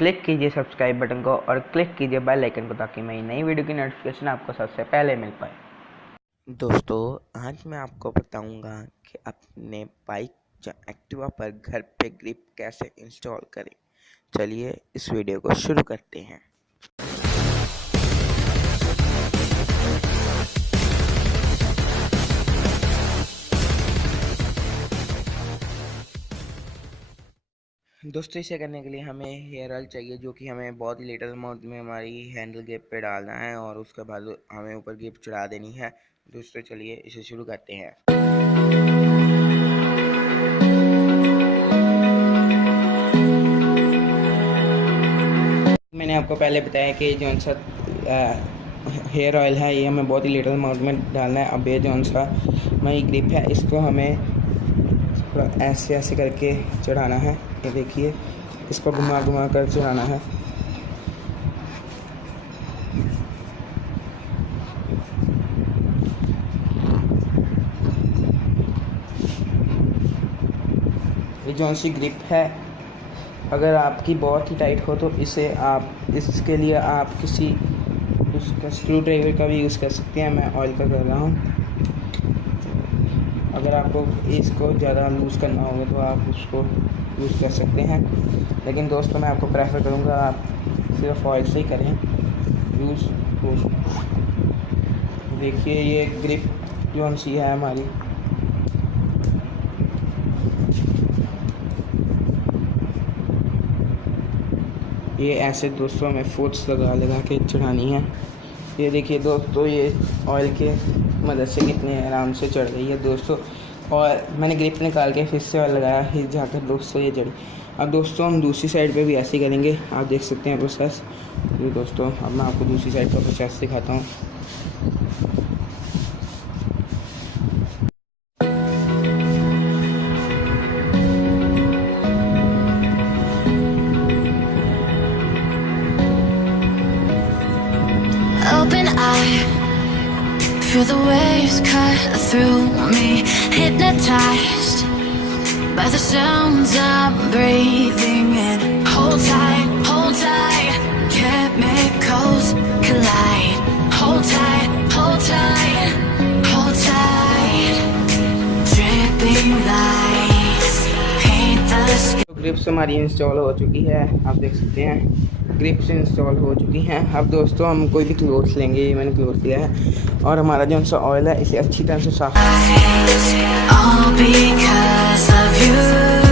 Click कीजिए subscribe button को और क्लिक कीजिए बेल आइकन को, ताकि मेरी नई वीडियो की नोटिफिकेशन आपको सबसे पहले मिल पाए। दोस्तों, आज मैं आपको बताऊंगा कि अपने बाइक या एक्टिवा पर घर पे ग्रिप कैसे इंस्टॉल करें। चलिए इस वीडियो को शुरू करते हैं। दोस्तों, इसे करने के लिए हमें हेयर ऑयल चाहिए, जो कि हमें बहुत ही लिटिल अमाउंट में हमारी हैंडल ग्रिप पे डालना है और उसके बाद हमें ऊपर ग्रिप चढ़ा देनी है। दोस्तों चलिए इसे शुरू करते हैं। मैंने आपको पहले बताया कि जौन सा हेयर ऑयल है ये हमें बहुत ही लिटिल अमाउंट में डालना है। अब ये जौन सा हमारी ग्रिप है इसको हमें ऐसे ऐसे करके चढ़ाना है। ये देखिए, इसको घुमा घुमा कर चढ़ाना है। ये जौन सी ग्रिप है, अगर आपकी बहुत ही टाइट हो तो इसके लिए आप किसी उसका स्क्रू ड्राइवर का भी यूज़ कर सकते हैं। मैं ऑयल का कर रहा हूँ। अगर आपको इसको ज़्यादा लूज़ करना होगा तो आप उसको यूज़ कर सकते हैं, लेकिन दोस्तों मैं आपको प्रेफर करूँगा आप सिर्फ ऑयल से ही करें यूज़। देखिए, ये ग्रिप जौन सी है हमारी, ये ऐसे दोस्तों हमें फोर्स लगा के चढ़ानी है। ये देखिए दोस्तों, ये ऑयल के मदद से कितने आराम से चढ़ रही है दोस्तों। और मैंने ग्रिप निकाल के फिर से ऑयल लगाया, फिर जाकर दोस्तों ये चढ़ी। अब दोस्तों हम दूसरी साइड पे भी ऐसे ही करेंगे। आप देख सकते हैं प्रोसेस। ये दोस्तों अब मैं आपको दूसरी साइड का प्रोसेस दिखाता हूँ। Open eye, feel the waves cut through me, hypnotized by the sounds I'm breathing in. Hold tight, chemicals collide. Hold tight, dripping lights paint the sky. Grips हमारी इंस्टॉल हो चुकी है, आप देख सकते हैं ग्रिप्स इंस्टॉल हो चुकी हैं। अब दोस्तों हम कोई भी क्लोथ्स लेंगे, ये मैंने क्लोथ लिया है, और हमारा जो सा ऑयल है इसे अच्छी तरह से साफ All because of you.